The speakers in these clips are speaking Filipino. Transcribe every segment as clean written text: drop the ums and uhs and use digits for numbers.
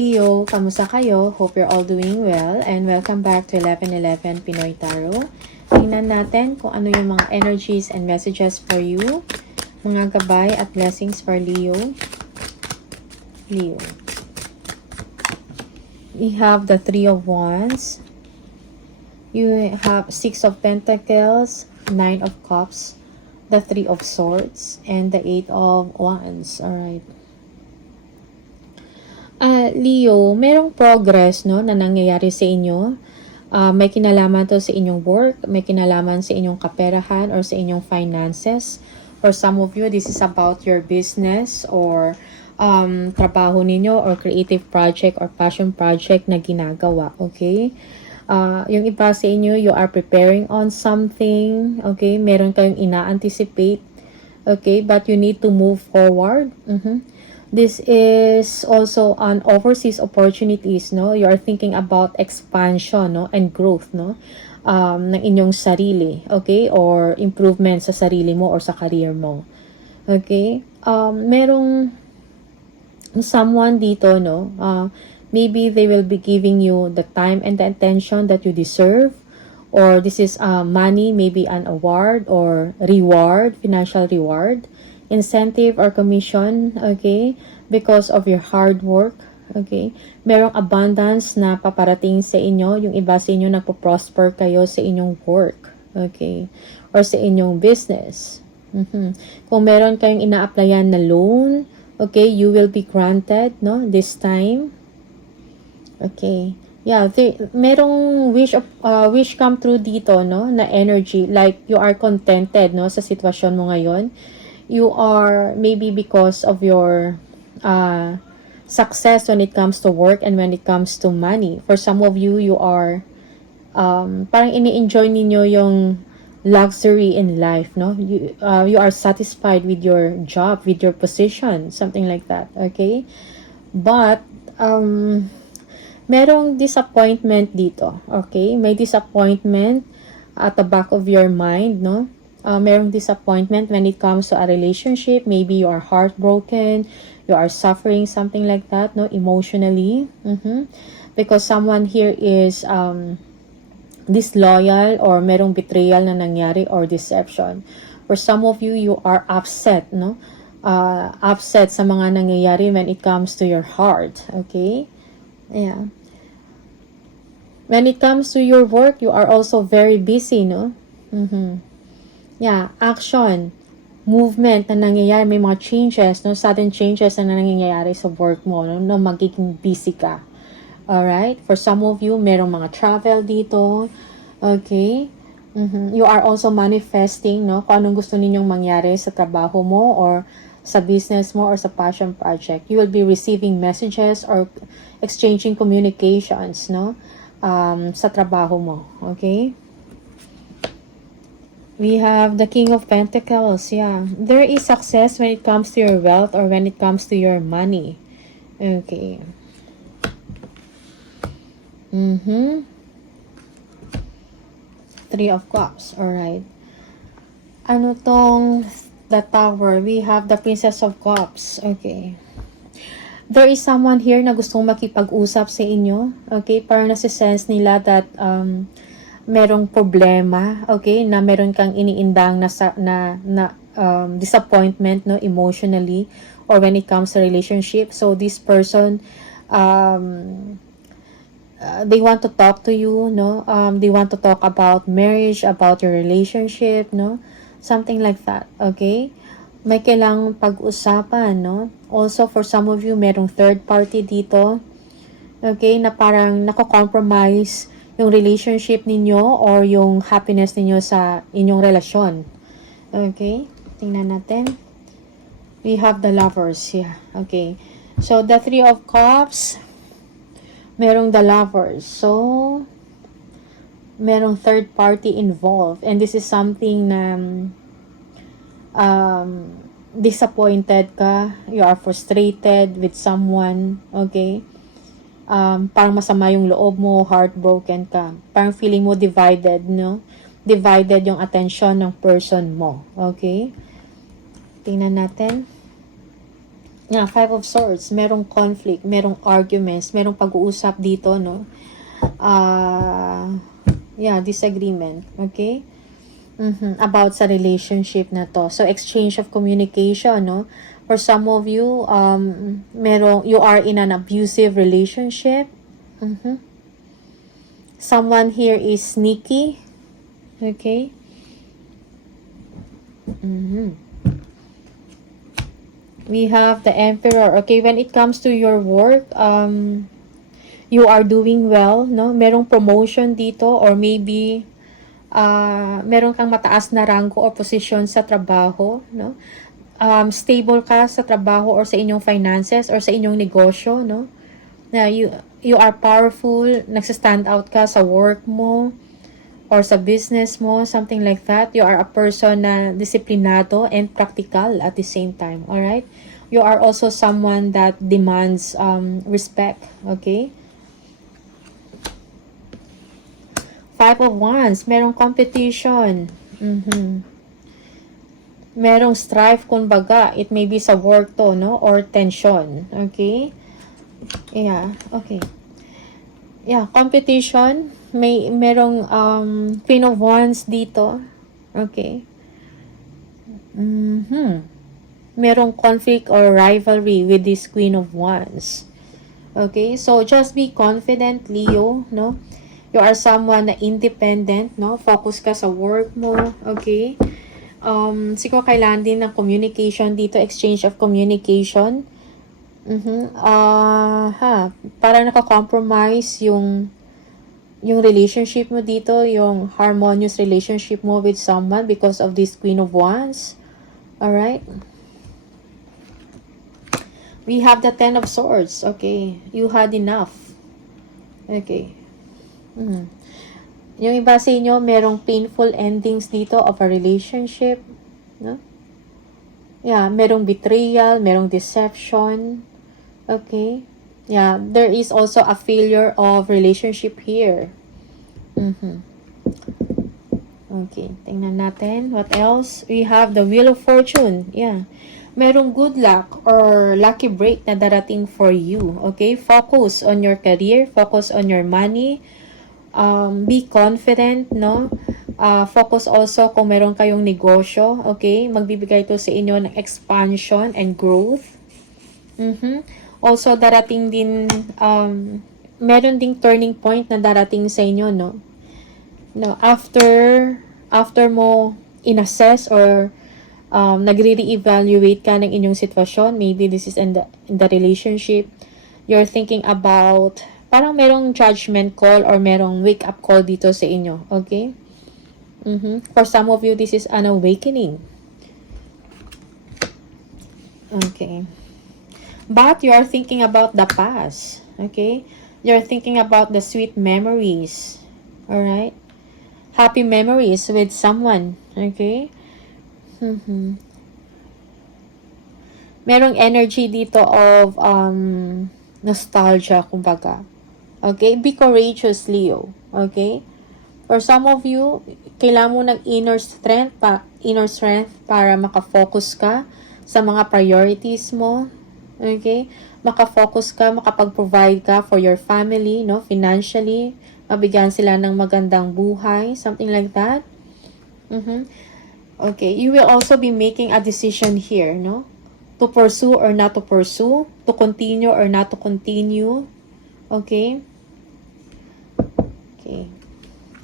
Leo, kamusta kayo? Hope you're all doing well and welcome back to 1111 Pinoy Tarot. Tingnan natin kung ano yung mga energies and messages for you. Mga gabay at blessings for Leo. Leo. We have the Three of Wands. You have Six of Pentacles, Nine of Cups, the Three of Swords, and the Eight of Wands. Alright. Leo, merong progress no na nangyayari sa inyo. May kinalaman to sa inyong work, may kinalaman sa inyong kaperahan or sa inyong finances. For some of you, this is about your business or trabaho ninyo or creative project or passion project na ginagawa. Okay? Yung iba sa inyo, you are preparing on something. Okay? Meron kayong ina-anticipate. Okay? But you need to move forward. This is also on overseas opportunities, no? You are thinking about expansion, no? And growth, no? Ng inyong sarili, okay? Or improvement sa sarili mo or sa career mo. Okay? Merong someone dito, no? Maybe they will be giving you the time and the attention that you deserve. Or this is money, maybe an award or reward, financial reward, incentive or commission, okay, because of your hard work, okay. Merong abundance na paparating sa inyo, yung iba sa inyo nagpo-prosper kayo sa inyong work, okay, or sa inyong business. Kung meron kayong ina-applyan na loan, okay, you will be granted, no, this time, okay. Yeah, merong wish come true dito, no, na energy, like you are contented, no, sa sitwasyon mo ngayon. You are maybe because of your success when it comes to work and when it comes to money. For some of you, you are parang ini-enjoy ninyo yung luxury in life, no? You are satisfied with your job, with your position, something like that, okay? But merong disappointment dito, okay? May disappointment at the back of your mind, no? Merong disappointment when it comes to a relationship. Maybe you are heartbroken, you are suffering, something like that, no, emotionally. Because someone here is disloyal or merong betrayal na nangyari or deception. For some of you, you are upset, no? Upset sa mga nangyayari when it comes to your heart, okay? Yeah. When it comes to your work, you are also very busy, no? Yeah, action, movement na nangyayari, may mga changes, no, sudden changes na nangyayari sa work mo, no, na magiging busy ka. Alright? For some of you, merong mga travel dito. Okay? You are also manifesting, no, kung anong gusto ninyong mangyari sa trabaho mo or sa business mo or sa passion project. You will be receiving messages or exchanging communications, no, sa trabaho mo. Okay? We have the King of Pentacles. Yeah. There is success when it comes to your wealth or when it comes to your money. Okay. Three of Cups. Alright. Ano tong the Tower? We have the Princess of Cups. Okay. There is someone here na gustong makipag-usap sa inyo. Okay. Parang nasi-sense nila that merong problema, okay, na meron kang iniindang na disappointment, no, emotionally or when it comes to relationship. So this person they want to talk to you, no, they want to talk about marriage, about your relationship, no, something like that, okay. May kailangang pag-usapan, no. Also for some of you, merong third party dito, okay, na parang nako-compromise yung relationship ninyo or yung happiness ninyo sa inyong relasyon. Okay? Tingnan natin. We have the Lovers. Yeah. Okay. So, the Three of Cups. Merong the Lovers. So, merong third party involved. And this is something na disappointed ka. You are frustrated with someone. Okay? Parang masama yung loob mo, heartbroken ka. Parang feeling mo divided, no? Divided yung attention ng person mo. Okay? Tingnan natin. Yeah, Five of Swords. Merong conflict, merong arguments, merong pag-uusap dito, no? Yeah, disagreement. Okay? About sa relationship na to. So, exchange of communication, no? For some of you, you are in an abusive relationship. Someone here is sneaky. Okay? We have the Emperor. Okay, when it comes to your work, you are doing well, no? Merong promotion dito, or maybe meron kang mataas na rango o posisyon sa trabaho, no? Stable ka sa trabaho or sa inyong finances or sa inyong negosyo, no? Na you are powerful, nagsa-stand out ka sa work mo or sa business mo, something like that. You are a person na disiplinado and practical at the same time, all right? You are also someone that demands respect, okay? Five of Wands, merong competition. Merong strife, kumbaga. It may be sa work to, no? Or tension, okay? Yeah, okay. Yeah, competition. Merong Queen of Wands dito. Okay. Merong conflict or rivalry with this Queen of Wands. Okay, so just be confident, Leo, no? You are someone na independent, no? Focus ka sa work mo, okay? Siguro kailangan din ng communication dito, exchange of communication. Parang naka-compromise yung relationship mo dito, yung harmonious relationship mo with someone because of this Queen of Wands. Alright? We have the Ten of Swords. Okay. You had enough. Okay. Yung iba sa inyo, merong painful endings dito of a relationship. No? Yeah, merong betrayal, merong deception. Okay. Yeah, there is also a failure of relationship here. Okay, tingnan natin. What else? We have the Wheel of Fortune. Yeah. Merong good luck or lucky break na darating for you. Okay? Focus on your career. Focus on your money. Be confident, no? Focus also kung meron kayong negosyo. Okay? Magbibigay ito sa inyo ng expansion and growth. Also, darating din, meron ding turning point na darating sa inyo, no? No, after mo inassess or nagre-reevaluate ka ng inyong sitwasyon, maybe this is in the relationship, you're thinking about, parang merong judgment call or merong wake-up call dito sa inyo, okay? For some of you, this is an awakening. Okay. But you are thinking about the past, okay? You're thinking about the sweet memories, alright? Happy memories with someone, okay? Merong energy dito of nostalgia, kumbaga. Okay? Be courageous, Leo. Okay? For some of you, kailangan mo ng inner strength para makafocus ka sa mga priorities mo. Okay? Makafocus ka, makapag-provide ka for your family, no? Financially, mabigyan sila ng magandang buhay, something like that. Okay, you will also be making a decision here, no? To pursue or not to pursue, to continue or not to continue. Okay? Okay.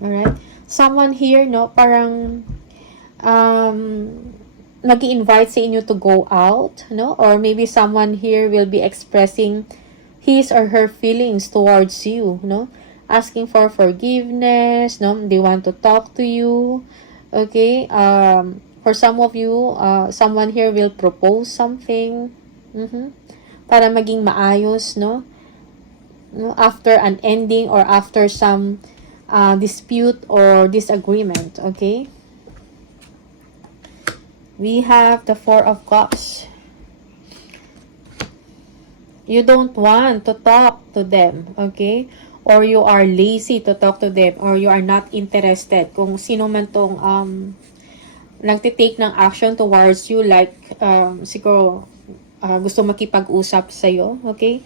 Alright. Someone here, no, parang nag-i-invite sa inyo to go out, no? Or maybe someone here will be expressing his or her feelings towards you, no? Asking for forgiveness, no? They want to talk to you. Okay, for some of you, someone here will propose something para maging maayos, no? After an ending or after some dispute or disagreement, okay? We have the Four of Cups. You don't want to talk to them, okay? Or you are lazy to talk to them, or you are not interested. Kung sino man tong nagtitake ng action towards you, like siguro gusto makipag-usap sa'yo, okay?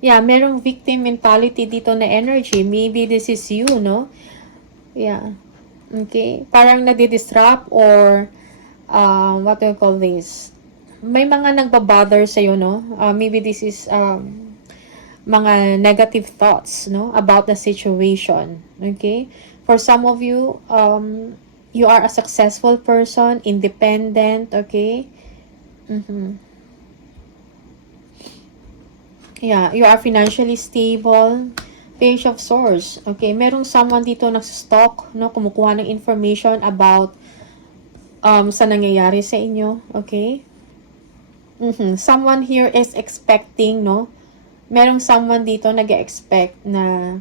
Yeah, merong victim mentality dito na energy. Maybe this is you, no? Yeah. Okay? Parang nadi-disrupt or what do you call this? May mga nagbabother sa'yo, no? Maybe this is mga negative thoughts, no? About the situation. Okay? For some of you, you are a successful person, independent, okay? Yeah, you are financially stable. Page of Swords. Okay, merong someone dito nag-stalk, no, kumukuha ng information about sa nangyayari sa inyo. Okay? Someone here is expecting, no? Merong someone dito nag-expect na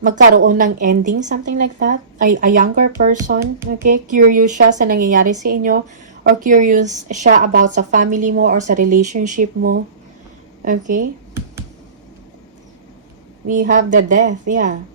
magkaroon ng ending, something like that. A younger person, okay? Curious siya sa nangyayari sa inyo or curious siya about sa family mo or sa relationship mo. Okay? We have the death, yeah.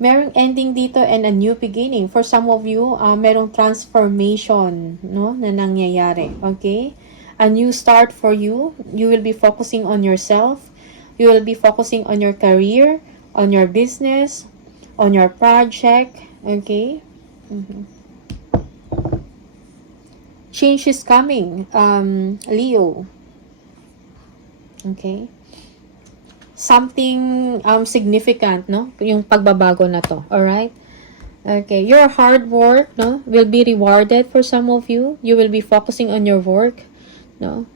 Merong ending dito and a new beginning. For some of you, merong transformation, no, na nangyayari. Okay? A new start for you. You will be focusing on yourself. You will be focusing on your career, on your business, on your project. Okay? Change is coming, Leo. Okay? Something significant, no? Yung pagbabago na to. Alright? Okay. Your hard work, no, will be rewarded for some of you. You will be focusing on your work, no?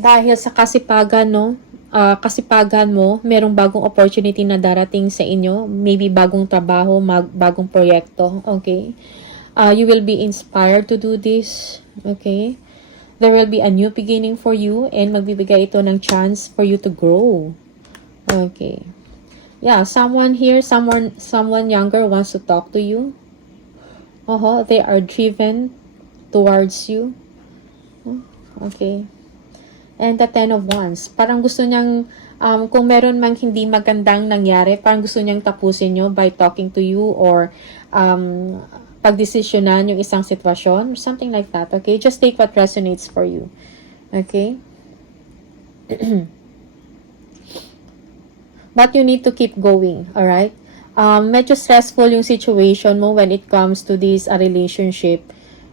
Dahil sa kasipagan, no? Kasipagan mo, merong bagong opportunity na darating sa inyo. Maybe bagong trabaho, bagong proyekto. Okay? You will be inspired to do this. Okay? There will be a new beginning for you and magbibigay ito ng chance for you to grow. Okay. Yeah, someone here, someone younger wants to talk to you. They are driven towards you. Okay. And the Ten of Wands. Parang gusto niyang, kung meron mang hindi magandang nangyari, parang gusto niyang tapusin nyo by talking to you or pagdesisyonan yung isang sitwasyon, something like that, okay? Just take what resonates for you, okay? But you need to keep going, alright? Medyo stressful yung situation mo when it comes to this relationship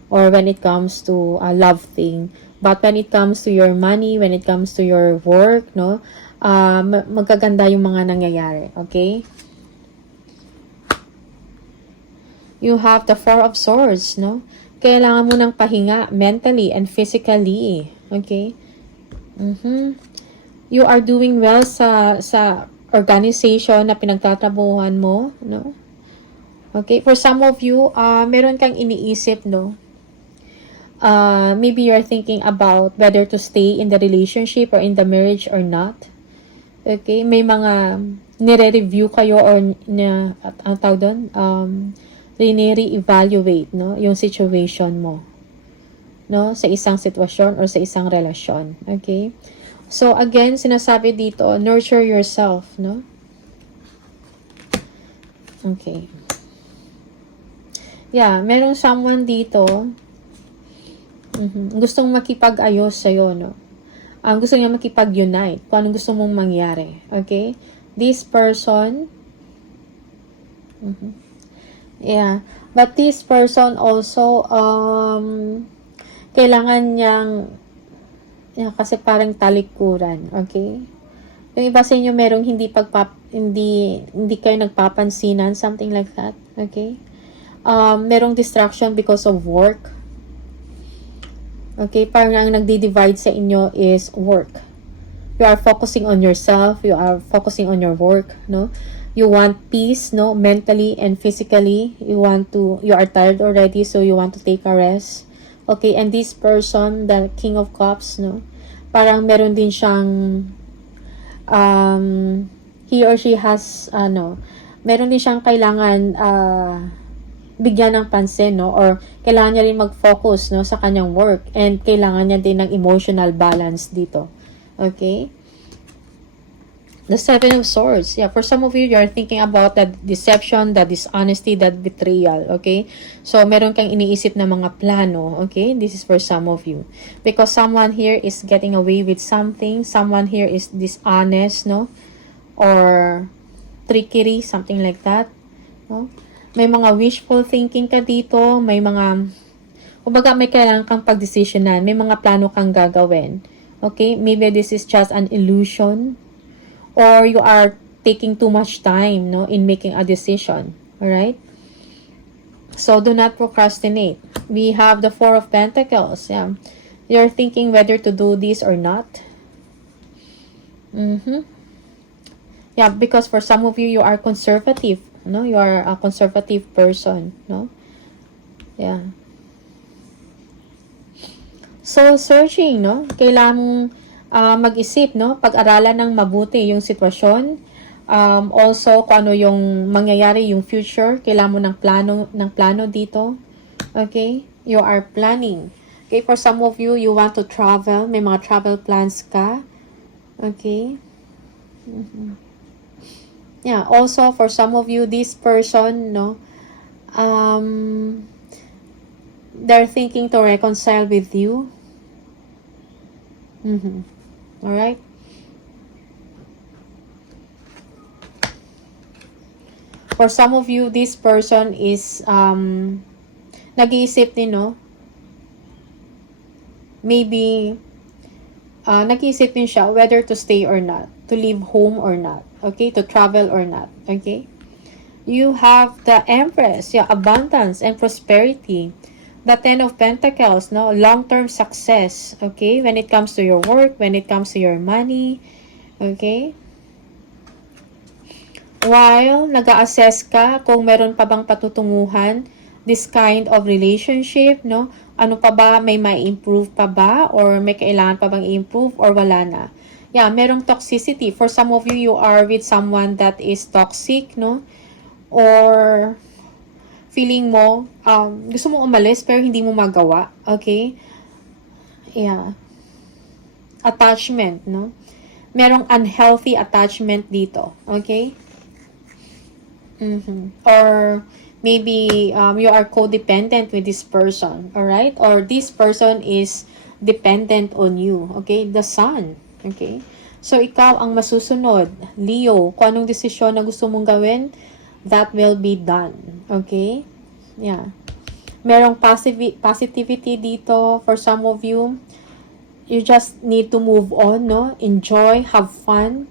or when it comes to a love thing. But when it comes to your money, when it comes to your work, no, magaganda yung mga nangyayari, okay? You have the Four of Swords, no? Kailangan mo ng pahinga mentally and physically. Okay? You are doing well sa organization na pinagtatrabuhan mo, no? Okay? For some of you, meron kang iniisip, no? Maybe you're thinking about whether to stay in the relationship or in the marriage or not. Okay? May mga nire-review kayo or ang tawag doon, re-evaluate, no, yung situation mo, no, sa isang sitwasyon or sa isang relasyon. Okay? So, again, sinasabi dito, nurture yourself, no? Okay. Yeah, merong someone dito, gustong makipag-ayos sa'yo, no? Gusto niya makipag-unite, kung anong gusto mong mangyari. Okay? This person, yeah. But this person also, kailangan niyang, kasi parang talikuran. Okay? Yung iba sa inyo merong hindi kayo nagpapansinan, something like that. Okay? Merong distraction because of work. Okay? Parang ang nagdi-divide sa inyo is work. You are focusing on yourself. You are focusing on your work, no? You want peace, no? Mentally and physically. You are tired already, so you want to take a rest. Okay, and this person, the King of Cups, no? Parang meron din siyang, he or she has, meron din siyang kailangan, bigyan ng pansin, no? Or kailangan niya rin mag-focus, no? Sa kanyang work. And kailangan niya din ng emotional balance dito. Okay? The Seven of Swords. Yeah, for some of you, you're thinking about the deception, the dishonesty, the betrayal. Okay? So, meron kang iniisip na mga plano. Okay? This is for some of you. Because someone here is getting away with something. Someone here is dishonest, no? Or trickery, something like that. No? May mga wishful thinking ka dito. May mga, kumbaga may kailangan kang pagdesisyonan. May mga plano kang gagawin. Okay? Maybe this is just an illusion. Or you are taking too much time, no, in making a decision. Alright? So, do not procrastinate. We have the Four of Pentacles. Yeah. You're thinking whether to do this or not. Yeah, because for some of you, you are conservative. No? You are a conservative person. No? Yeah. Soul searching, no? Kailangan mag-isip, no? Pag-aralan ng mabuti yung sitwasyon. Also, kung ano yung mangyayari, yung future. Kailangan mo ng plano dito. Okay? You are planning. Okay? For some of you, you want to travel. May mga travel plans ka. Okay? Yeah. Also, for some of you, this person, no? They're thinking to reconcile with you. Alright? For some of you, this person is nag-iisip din, no? Maybe nag-iisip din siya whether to stay or not, to leave home or not, okay? To travel or not, okay? You have the Empress, yeah, abundance and prosperity. The Ten of Pentacles, no? Long-term success, okay? When it comes to your work, when it comes to your money, okay? While nag-a-assess ka kung meron pa bang patutunguhan this kind of relationship, no? Ano pa ba? May ma-improve pa ba? Or may kailangan pa bang i-improve? Or wala na? Yeah, merong toxicity. For some of you, you are with someone that is toxic, no? Or feeling mo, gusto mo umalis pero hindi mo magawa. Okay? Yeah. Attachment, no? Merong unhealthy attachment dito. Okay? Or maybe you are codependent with this person. Alright? Or this person is dependent on you. Okay? The Sun. Okay? So, ikaw ang masusunod. Leo, kung anong desisyon na gusto mong gawin, that will be done. Okay? Yeah. Merong positivity dito for some of you. You just need to move on, no? Enjoy, have fun,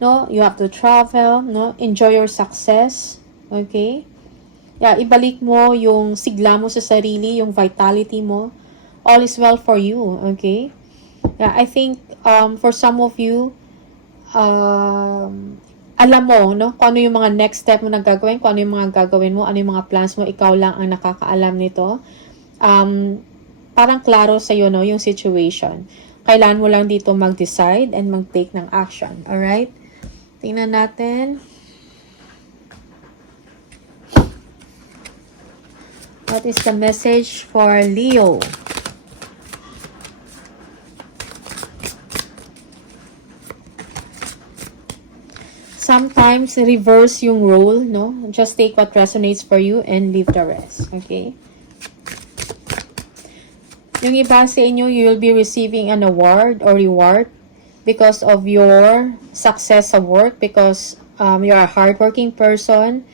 no? You have to travel, no? Enjoy your success. Okay? Yeah, ibalik mo yung sigla mo sa sarili, yung vitality mo. All is well for you. Okay? Yeah, I think for some of you, alam mo, no, kung ano yung mga next step mo na gagawin, kung ano yung mga gagawin mo, ano yung mga plans mo, ikaw lang ang nakakaalam nito. Parang klaro sa'yo, no, yung situation. Kailangan mo lang dito mag-decide and mag-take ng action. Alright? Tingnan natin. What is the message for Leo? Sometimes reverse yung role, no? Just take what resonates for you and leave the rest. Okay? Yung iba sa inyo, you will be receiving an award or reward because of your success sa work, because you are a hardworking person,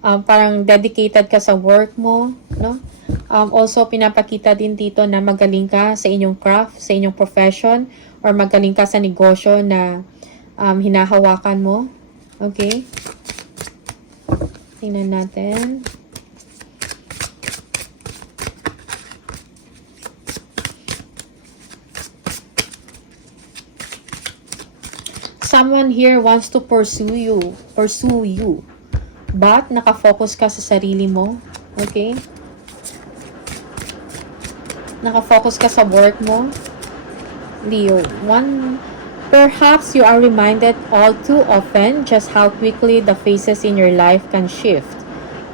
parang dedicated ka sa work mo, no? Also, pinapakita din dito na magaling ka sa inyong craft, sa inyong profession, or magaling ka sa negosyo na hinahawakan mo. Okay? Tingnan natin. Someone here wants to pursue you. But, nakafocus ka sa sarili mo. Okay? Nakafocus ka sa work mo. Leo, perhaps you are reminded all too often just how quickly the phases in your life can shift.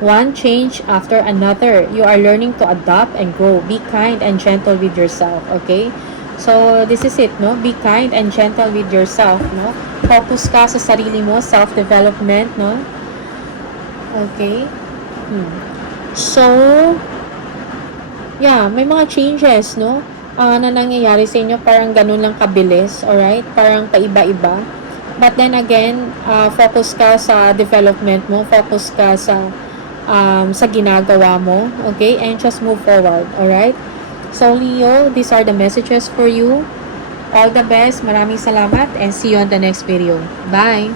One change after another. You are learning to adapt and grow. Be kind and gentle with yourself, okay? So, this is it, no? Be kind and gentle with yourself, no? Focus ka sa sarili mo, self-development, no? Okay? So, yeah, may mga changes, no? Na nangyayari sa inyo, parang ganun lang kabilis, alright? Parang paiba-iba. But then again, focus ka sa development mo, focus ka sa ginagawa mo, okay? And just move forward, alright? So, Leo, these are the messages for you. All the best. Maraming salamat and see you on the next video. Bye!